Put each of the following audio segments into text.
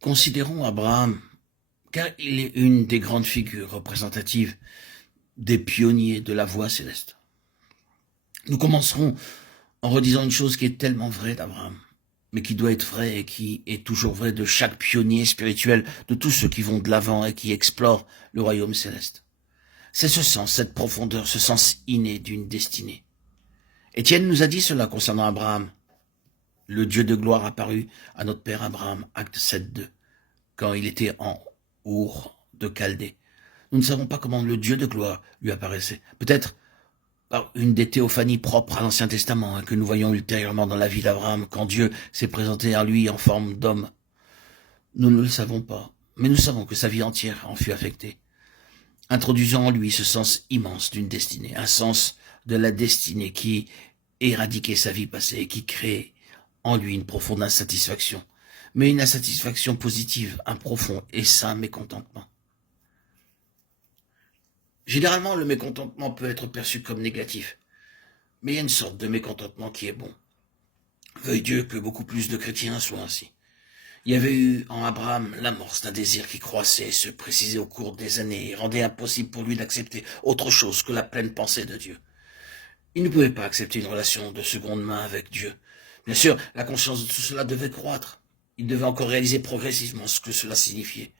Considérons Abraham, car il est une des grandes figures représentatives des pionniers de la voie céleste. Nous commencerons en redisant une chose qui est tellement vraie d'Abraham, mais qui doit être vraie et qui est toujours vraie de chaque pionnier spirituel, de tous ceux qui vont de l'avant et qui explorent le royaume céleste. C'est ce sens, cette profondeur, ce sens inné d'une destinée. Étienne nous a dit cela concernant Abraham. Le Dieu de gloire apparut à notre père Abraham, acte 7.2, quand il était en Our de Chaldée. Nous ne savons pas comment le Dieu de gloire lui apparaissait. Peut-être par une des théophanies propres à l'Ancien Testament, que nous voyons ultérieurement dans la vie d'Abraham, quand Dieu s'est présenté à lui en forme d'homme. Nous ne le savons pas, mais nous savons que sa vie entière en fut affectée, introduisant en lui ce sens immense d'une destinée, un sens de la destinée qui éradiquait sa vie passée et qui créait en lui une profonde insatisfaction, mais une insatisfaction positive, un profond et sain mécontentement. Généralement, le mécontentement peut être perçu comme négatif, mais il y a une sorte de mécontentement qui est bon. Veuille Dieu que beaucoup plus de chrétiens soient ainsi. Il y avait eu en Abraham l'amorce d'un désir qui croissait et se précisait au cours des années et rendait impossible pour lui d'accepter autre chose que la pleine pensée de Dieu. Il ne pouvait pas accepter une relation de seconde main avec Dieu. Bien sûr, la conscience de tout cela devait croître. Il devait encore réaliser progressivement ce que cela signifiait.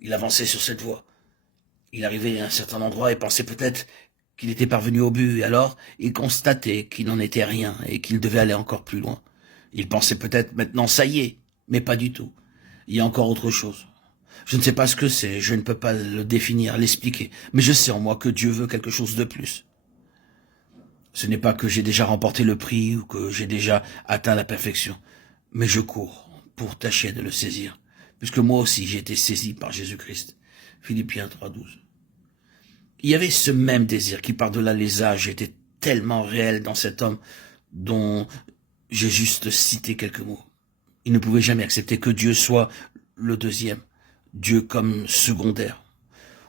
Il avançait sur cette voie. Il arrivait à un certain endroit et pensait peut-être qu'il était parvenu au but, et alors il constatait qu'il n'en était rien et qu'il devait aller encore plus loin. Il pensait peut-être maintenant ça y est, mais pas du tout. Il y a encore autre chose. Je ne sais pas ce que c'est, je ne peux pas le définir, l'expliquer, mais je sais en moi que Dieu veut quelque chose de plus. Ce n'est pas que j'ai déjà remporté le prix ou que j'ai déjà atteint la perfection, mais je cours pour tâcher de le saisir, puisque moi aussi j'ai été saisi par Jésus-Christ. Philippiens 3.12. Il y avait ce même désir qui, par-delà les âges, était tellement réel dans cet homme dont j'ai juste cité quelques mots. Il ne pouvait jamais accepter que Dieu soit le deuxième, Dieu comme secondaire.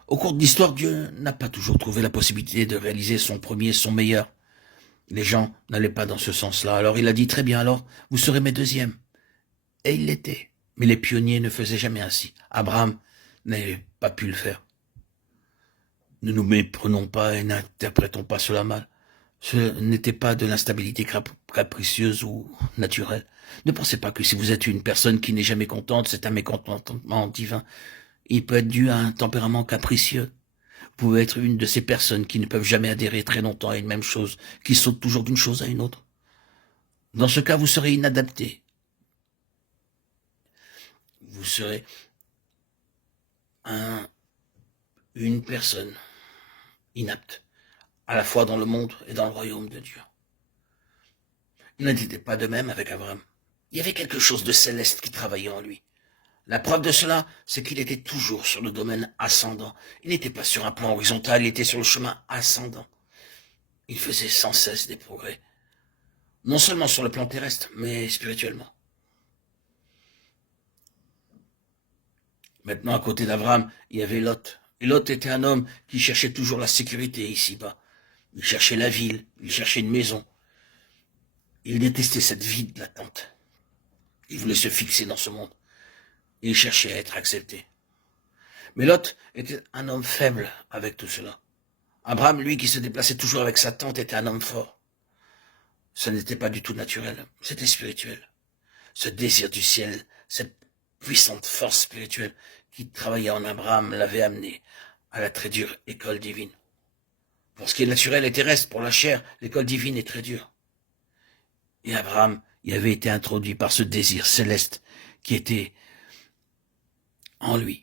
Au cours de l'histoire, Dieu n'a pas toujours trouvé la possibilité de réaliser son premier, son meilleur. Les gens n'allaient pas dans ce sens-là. Alors il a dit, très bien, alors, vous serez mes deuxièmes. Et il l'était. Mais les pionniers ne faisaient jamais ainsi. Abraham n'avait pas pu le faire. Ne nous méprenons pas et n'interprétons pas cela mal. Ce n'était pas de l'instabilité capricieuse ou naturelle. Ne pensez pas que si vous êtes une personne qui n'est jamais contente, c'est un mécontentement divin. Il peut être dû à un tempérament capricieux. Vous pouvez être une de ces personnes qui ne peuvent jamais adhérer très longtemps à une même chose, qui sautent toujours d'une chose à une autre. Dans ce cas, vous serez inadapté. Vous serez une personne inapte, à la fois dans le monde et dans le royaume de Dieu. Il n'était pas de même avec Abraham. Il y avait quelque chose de céleste qui travaillait en lui. La preuve de cela, c'est qu'il était toujours sur le domaine ascendant. Il n'était pas sur un plan horizontal, il était sur le chemin ascendant. Il faisait sans cesse des progrès. Non seulement sur le plan terrestre, mais spirituellement. Maintenant, à côté d'Abraham, il y avait Lot. Et Lot était un homme qui cherchait toujours la sécurité ici-bas. Il cherchait la ville, il cherchait une maison. Il détestait cette vie de l'attente. Il voulait se fixer dans ce monde. Il cherchait à être accepté. Mais Lot était un homme faible avec tout cela. Abraham, lui, qui se déplaçait toujours avec sa tante, était un homme fort. Ce n'était pas du tout naturel, c'était spirituel. Ce désir du ciel, cette puissante force spirituelle qui travaillait en Abraham l'avait amené à la très dure école divine. Pour ce qui est naturel et terrestre, pour la chair, l'école divine est très dure. Et Abraham y avait été introduit par ce désir céleste qui était en lui.